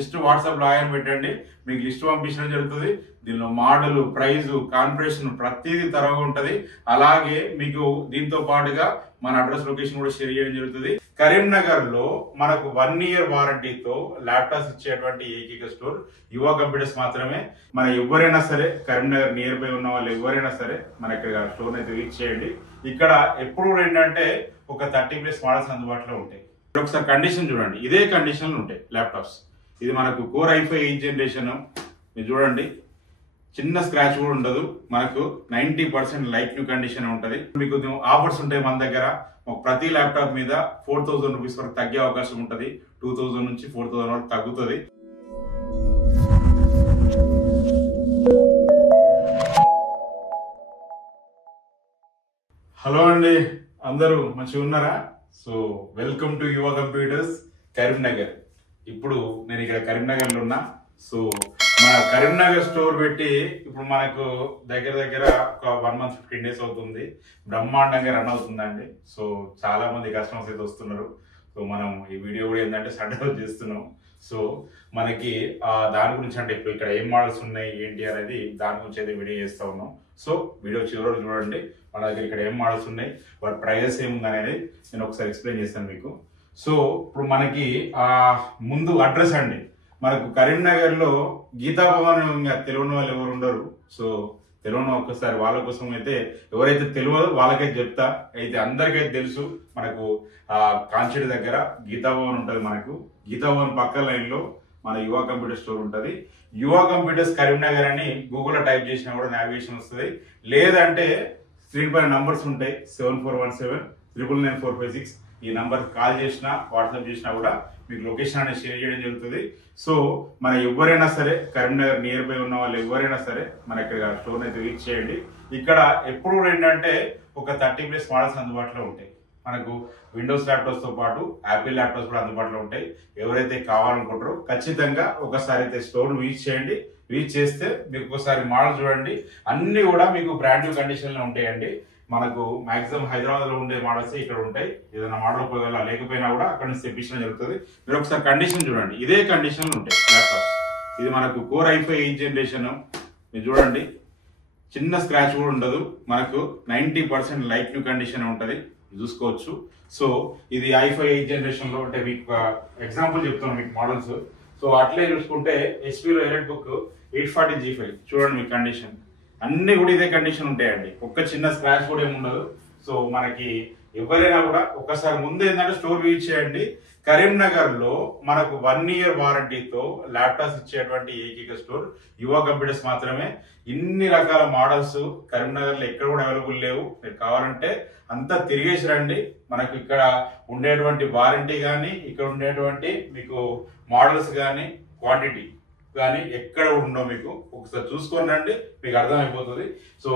List WhatsApp లో ఆయన పెట్టండి, మీకు లిస్ట్ పంపించడం జరుగుతుంది. దీనిలో మోడల్, ప్రైజ్, కాన్ఫిగరేషన్ ప్రతిదీ తరగా ఉంటది. అలాగే మీకు దీంతో పాటుగా మన అడ్రస్ లొకేషన్ కూడా షేర్ చేయడం జరుగుతుంది. కరీంనగర్ లో మనకు 1 year వారంటీతో ల్యాప్టాప్స్ ఇచ్చేటువంటి ఏకైక స్టోర్ యువ కంప్యూటర్స్ మాత్రమే. మన ఎవరైనా సరే కరీంనగర్ నియర్ బై ఉన్న వాళ్ళు ఎవరైనా సరే మన ఇక్కడ స్టోర్ అయితే రీచ్ చేయండి. ఇక్కడ ఎప్పుడు ఏంటంటే ఒక 30+ మోడల్స్ అందుబాటులో ఉంటాయి. ఒకసారి కండిషన్ చూడండి, ఇదే కండిషన్లు ఉంటాయి ల్యాప్టాప్స్. ఇది మనకు కోర్ i5 8th జనరేషన్. మీరు చూడండి, చిన్న స్క్రాచ్ కూడా ఉండదు. మనకు 90% లైట్ న్యూ కండిషన్ ఉంటుంది. మీకు ఆఫర్స్ ఉంటాయి మన దగ్గర. ప్రతి ల్యాప్టాప్ మీద 4000 రూపీస్ వరకు తగ్గే అవకాశం ఉంటుంది. 2000 నుంచి 4000 వరకు తగ్గుతుంది. హలో అండి, అందరూ మంచిగా ఉన్నారా? సో వెల్కమ్ టు యువ కంప్యూటర్స్ కరీంనగర్. ఇప్పుడు నేను ఇక్కడ కరీంనగర్ లో ఉన్నా. సో మన కరీంనగర్ స్టోర్ పెట్టి ఇప్పుడు మనకు దగ్గర ఒక 1 month 15 days అవుతుంది. బ్రహ్మాండంగా రన్ అవుతుందండి. సో చాలా మంది కస్టమర్స్ అయితే వస్తున్నారు. సో మనం ఈ వీడియో కూడా ఏంటంటే సండే చేస్తున్నాం. సో మనకి దాని గురించి అంటే ఇప్పుడు ఇక్కడ ఏం మోడల్స్ ఉన్నాయి ఏంటి అనేది దాని గురించి అయితే వీడియో చేస్తా ఉన్నాం. సో వీడియో చివరి చూడండి, మన దగ్గర ఇక్కడ ఏం మోడల్స్ ఉన్నాయి, వాటి ప్రైజెస్ ఏముంది అనేది నేను ఒకసారి ఎక్స్ప్లెయిన్ చేస్తాను మీకు. సో ఇప్పుడు మనకి ముందు అడ్రస్ అండి. మనకు కరీంనగర్ లో గీతా భవన్ తెలియని వాళ్ళు ఎవరు ఉండరు. సో తెలియని ఒక్కసారి వాళ్ళ కోసం అయితే ఎవరైతే తెలియదో వాళ్ళకైతే చెప్తా. అయితే అందరికైతే తెలుసు, మనకు కాంచెడి దగ్గర గీతా భవన్ ఉంటుంది. మనకు గీతా భవన్ పక్క లైన్ లో మన యువ కంప్యూటర్ స్టోర్ ఉంటుంది. యువ కంప్యూటర్స్ కరీంనగర్ అని గూగుల్లో టైప్ చేసినా కూడా నావిగేషన్ వస్తుంది. లేదంటే స్క్రీన్ పైన నంబర్స్ ఉంటాయి, 7417999456. ఈ నంబర్ కాల్ చేసినా వాట్సాప్ చేసినా కూడా మీకు లొకేషన్ అనేది షేర్ చేయడం జరుగుతుంది. సో మన ఎవరైనా సరే కరీంనగర్ నియర్ బై ఉన్న వాళ్ళు ఎవరైనా సరే మన ఇక్కడ స్టోర్ అయితే రీచ్ చేయండి. ఇక్కడ ఎప్పుడు ఏంటంటే ఒక 30+ మోడల్స్ అందుబాటులో ఉంటాయి. మనకు విండోస్ ల్యాప్టాప్స్ తో పాటు యాపిల్ ల్యాప్టాప్స్ కూడా అందుబాటులో ఉంటాయి. ఎవరైతే కావాలనుకుంటారో ఖచ్చితంగా ఒకసారి అయితే స్టోర్ విజిట్ చేయండి. విజిట్ చేస్తే మీకు ఒకసారి మోడల్ చూడండి. అన్ని కూడా మీకు బ్రాండ్ న్యూ కండిషన్ లో ఉంటాయండి. మనకు మాక్సిమం హైదరాబాద్ లో ఉండే మోడల్స్ ఇక్కడ ఉంటాయి. ఏదైనా మోడల్ ఒకవేళ లేకపోయినా కూడా అక్కడ నుంచి తెప్పించడం జరుగుతుంది. మీరు ఒకసారి కండిషన్ చూడండి, ఇదే కండిషన్ లో ఉంటాయి ల్యాప్టాప్స్. ఇది మనకు కోర్ i5 8th జనరేషన్. మీరు చూడండి, చిన్న స్క్రాచ్ కూడా ఉండదు. మనకు 90% లైట్ న్యూ కండిషన్ ఉంటుంది, చూసుకోవచ్చు. సో ఇది i5 8th జనరేషన్ లో అంటే మీకు ఎగ్జాంపుల్ చెప్తాను మీకు మోడల్స్. సో అట్లే చూసుకుంటే హెచ్పీలో ఎలెట్ బుక్ 840G5 చూడండి, మీ కండిషన్ అన్ని కూడా ఇదే కండిషన్ ఉంటాయండి. ఒక్క చిన్న స్క్రాచ్ కూడా ఏమి ఉండదు. సో మనకి ఎవరైనా కూడా ఒక్కసారి ముందు ఏంటంటే స్టోర్ విజిట్ చేయండి. కరీంనగర్ లో మనకు 1 year వారంటీతో ల్యాప్టాప్స్ ఇచ్చేటువంటి ఏకైక స్టోర్ యువ కంప్యూటర్స్ మాత్రమే. ఇన్ని రకాల మోడల్స్ కరీంనగర్ లో ఎక్కడ కూడా అవైలబుల్ లేవు. మీరు కావాలంటే అంతా తిరిగేసి రండి. మనకు ఇక్కడ ఉండేటువంటి వారంటీ కానీ, ఇక్కడ ఉండేటువంటి మీకు మోడల్స్ కానీ, క్వాంటిటీ కానీ ఎక్కడ ఉండవు. మీకు ఒకసారి చూసుకొని రండి, మీకు అర్థమైపోతుంది. సో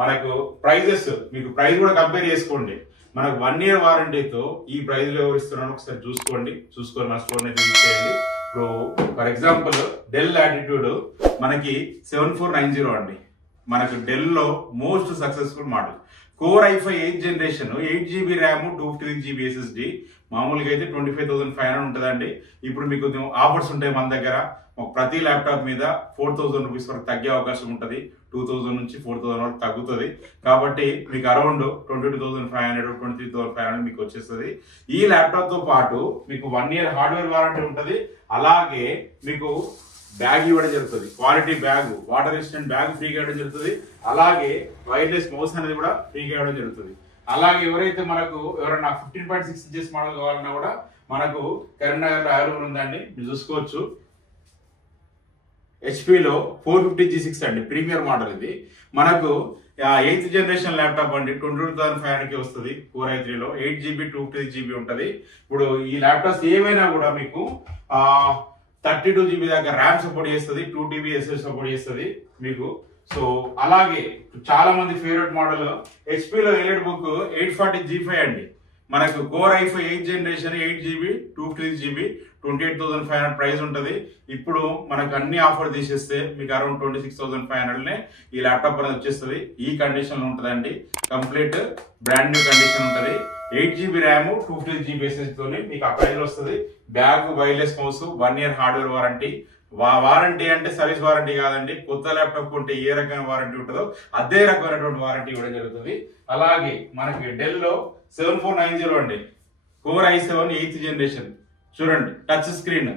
మనకు ప్రైజెస్, మీకు ప్రైస్ కూడా కంపేర్ చేసుకోండి. మనకు 1 year వారంటీతో ఈ ప్రైజ్ లో ఎవరు ఇస్తున్నారో ఒకసారి చూసుకొని మన స్టోర్ అయితే యూజ్ చేయండి. ఇప్పుడు ఫర్ ఎగ్జాంపుల్ డెల్ లాటిట్యూడ్ మనకి 7490 అండి. మనకు డెల్ లో most successful model. Core i5 8th generation, 8GB RAM, 256GB SSD. మామూలుగా అయితే 25,500 ఉంటుందండి. ఇప్పుడు మీకు ఆఫర్స్ ఉంటాయి మన దగ్గర. ప్రతి ల్యాప్టాప్ మీద 4000 రూపీస్ వరకు తగ్గే అవకాశం ఉంటుంది. 2000 నుంచి 4000 వరకు తగ్గుతుంది. కాబట్టి మీకు అరౌండ్ 22,500 23,500 మీకు వచ్చేస్తుంది. ఈ ల్యాప్టాప్ తో పాటు మీకు 1 year హార్డ్వేర్ వారంటీ ఉంటుంది. అలాగే మీకు బ్యాగ్ ఇవ్వడం జరుగుతుంది, quality bag, water resistant bag ఫ్రీగా ఇవ్వడం జరుగుతుంది. అలాగే వైర్లెస్ మౌస్ అనేది కూడా ఫ్రీగా ఇవ్వడం జరుగుతుంది. అలాగే ఎవరైతే మనకు ఎవరైనా 15.6 inches మోడల్ కావాలన్నా కూడా మనకు కరీంనగర్ లో అవైలబుల్ ఉందండి. మీరు చూసుకోవచ్చు. హెచ్పీలో 450G6 అండి, ప్రీమియర్ మోడల్. ఇది మనకు 8th జనరేషన్ ల్యాప్టాప్ అండి. 22,500కి వస్తుంది. కోర్ i3లో 8GB 256GB ఉంటుంది. ఇప్పుడు ఈ ల్యాప్టాప్స్ ఏమైనా కూడా మీకు 32GB దాకా ర్యామ్ సపోర్ట్ చేస్తుంది, 2TB SSD సపోర్ట్ చేస్తుంది మీకు. సో అలాగే చాలా మంది ఫేవరెట్ మోడల్ హెచ్పీలో ఎలెట్ బుక్ 840G5 అండి. మనకు core i5 8th generation, 8GB 256GB 28,500 price ఉంటుంది. ఇప్పుడు మనకు అన్ని ఆఫర్ తీసేస్తే మీకు అరౌండ్ 26,500 ఈ ల్యాప్టాప్ అనేది వచ్చేస్తుంది. ఈ కండిషన్ లో ఉంటుందండి. కంప్లీట్ బ్రాండ్ న్యూ కండిషన్ ఉంటుంది. 8 GB ర్యామ్ 250 GB SSD తోని మీకు ఆ ప్రైస్ వస్తుంది. Bag, wireless mouse, 1 year hardware warranty. Warranty అంటే సర్వీస్ వారంటీ కాదండి, కొత్త ల్యాప్టాప్ కొంటే ఏ రకమైన వారంటీ ఉంటుందో అదే రకమైనటువంటి వారంటీ ఇవ్వడం జరుగుతుంది. అలాగే మనకి డెల్ లో 7490 అండి, కోర్ i7 8th generation. చూడండి టచ్ స్క్రీన్,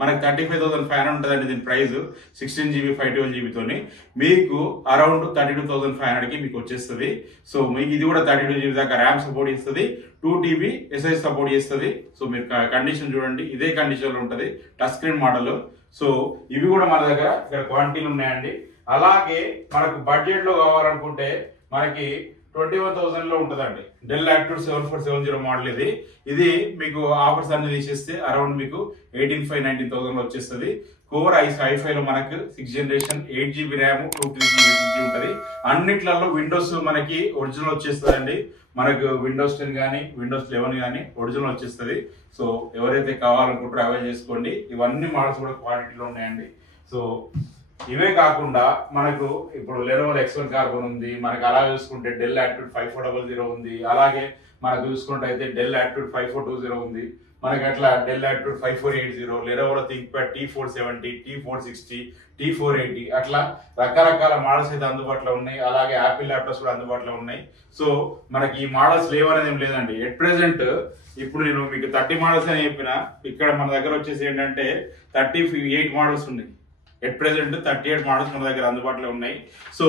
మనకి 35,500 ఉంటుందండి దీని ప్రైస్. 16 GB 512 GB తోని మీకు అరౌండ్ 32,500 కి మీకు వచ్చేస్తుంది. సో మీకు ఇది కూడా 32 GB దాకా ర్యామ్ సపోర్ట్ చేస్తుంది, 2 TB SSD సపోర్ట్ చేస్తుంది. సో మీరు కండిషన్ చూడండి, ఇదే కండిషన్ లో ఉంటుంది, టచ్ స్క్రీన్ మోడల్. సో ఇవి కూడా మన దగ్గర ఇక్కడ క్వాంటిటీలు ఉన్నాయండి. అలాగే మనకు బడ్జెట్ లో కావాలనుకుంటే మనకి 21,000 లో ఉంటుందండి డెల్ యాక్టివ్ 7470 మోడల్. ఇది మీకు ఆఫర్స్ అన్ని తీసేస్తే అరౌండ్ మీకు 18,519,000 లో వచ్చేస్తుంది. కోర్ i5 లో మనకు 6th generation 8 GB RAM 250 GB ఉంటుంది. అన్నిట్లలో విండోస్ మనకి ఒరిజినల్ వచ్చేస్తుందండి. మనకు విండోస్ 10 కానీ విండోస్ 11 కానీ ఒరిజినల్ వచ్చేస్తుంది. సో ఎవరైతే కావాలనుకుంటారో అవైల్ చేసుకోండి. ఇవన్నీ మోడల్స్ కూడా క్వాలిటీలో ఉన్నాయండి. సో ఇవే కాకుండా మనకు ఇప్పుడు లెనోవో X1 కార్బన్ ఉంది, మనకు అలా చూసుకుంటే డెల్ యాక్టివ్ 5400 ఉంది. అలాగే మనకు చూసుకుంటే అయితే డెల్ యాక్టివ్ 5420 ఉంది. మనకి అట్లా del active 5480, Lenovo ThinkPad T470, T460, T480 అట్లా రకరకాల మోడల్స్ అయితే అందుబాటులో ఉన్నాయి. అలాగే యాపిల్ ల్యాప్టాప్స్ కూడా అందుబాటులో ఉన్నాయి. సో మనకి ఈ మోడల్స్ లేవనేది ఏం లేదండి. ఎట్ ప్రెసెంట్ ఇప్పుడు నేను మీకు 30 మోడల్స్ అని చెప్పిన, ఇక్కడ మన దగ్గర వచ్చేసి ఏంటంటే 38 మోడల్స్ ఉన్నాయి. ఎట్ ప్రెసెంట్ 38 మోడల్స్ మన దగ్గర అందుబాటులో ఉన్నాయి. సో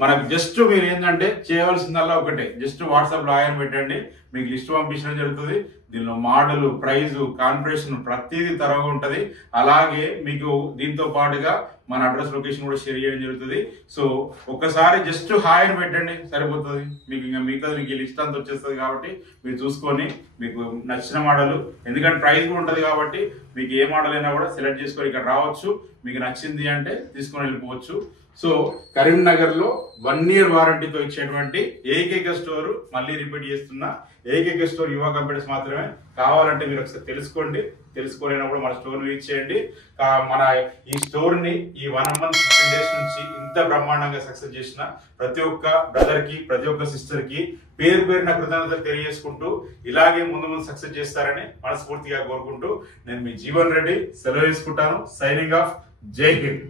మనకు జస్ట్ మీరు ఏంటంటే చేయవలసిందల్లా ఒకటే, జస్ట్ వాట్సాప్ లో ఆయన పెట్టండి, మీకు లిస్ట్ పంపించడం జరుగుతుంది. దీనిలో మోడల్, ప్రైజ్, కాన్ఫిగరేషన్ ప్రతిదీ తరగా ఉంటుంది. అలాగే మీకు దీంతో పాటుగా మన అడ్రస్ లొకేషన్ కూడా షేర్ చేయడం జరుగుతుంది. సో ఒక్కసారి జస్ట్ హాయ్ అని పెట్టండి సరిపోతుంది, మీకు ఇంకా మిగతా మీకు లిస్ట్ అంతా వచ్చేస్తుంది. కాబట్టి మీరు చూసుకొని మీకు నచ్చిన మోడల్, ఎందుకంటే ప్రైస్ కూడా ఉంటుంది కాబట్టి మీకు ఏ మోడల్ అయినా కూడా సెలెక్ట్ చేసుకొని ఇక్కడ రావచ్చు. మీకు నచ్చింది అంటే తీసుకొని వెళ్ళిపోవచ్చు. సో కరీంనగర్ లో 1 year వారంటీతో ఇచ్చేటువంటి ఏకైక స్టోర్, మళ్ళీ రిపీట్ చేస్తున్నా, ఏకైక స్టోర్ యువ కంప్యూటర్స్ మాత్రమే. కావాలంటే మీరు ఒకసారి తెలుసుకోండి, తెలుసుకోలేనప్పుడు మన స్టోర్ విజిట్ చేయండి. మన ఈ స్టోర్ ని ఈ 1 month 15 days నుంచి ఇంత బ్రహ్మాండంగా సక్సెస్ చేసిన ప్రతి ఒక్క బ్రదర్ కి, ప్రతి ఒక్క సిస్టర్ కి పేరు పేరున కృతజ్ఞతలు తెలియజేసుకుంటూ ఇలాగే ముందు ముందు సక్సెస్ చేస్తారని మనస్ఫూర్తిగా కోరుకుంటూ నేను మీ జీవన్ రెడ్డి సెలవు తీసుకుంటాను. Signing off. జై హింద్.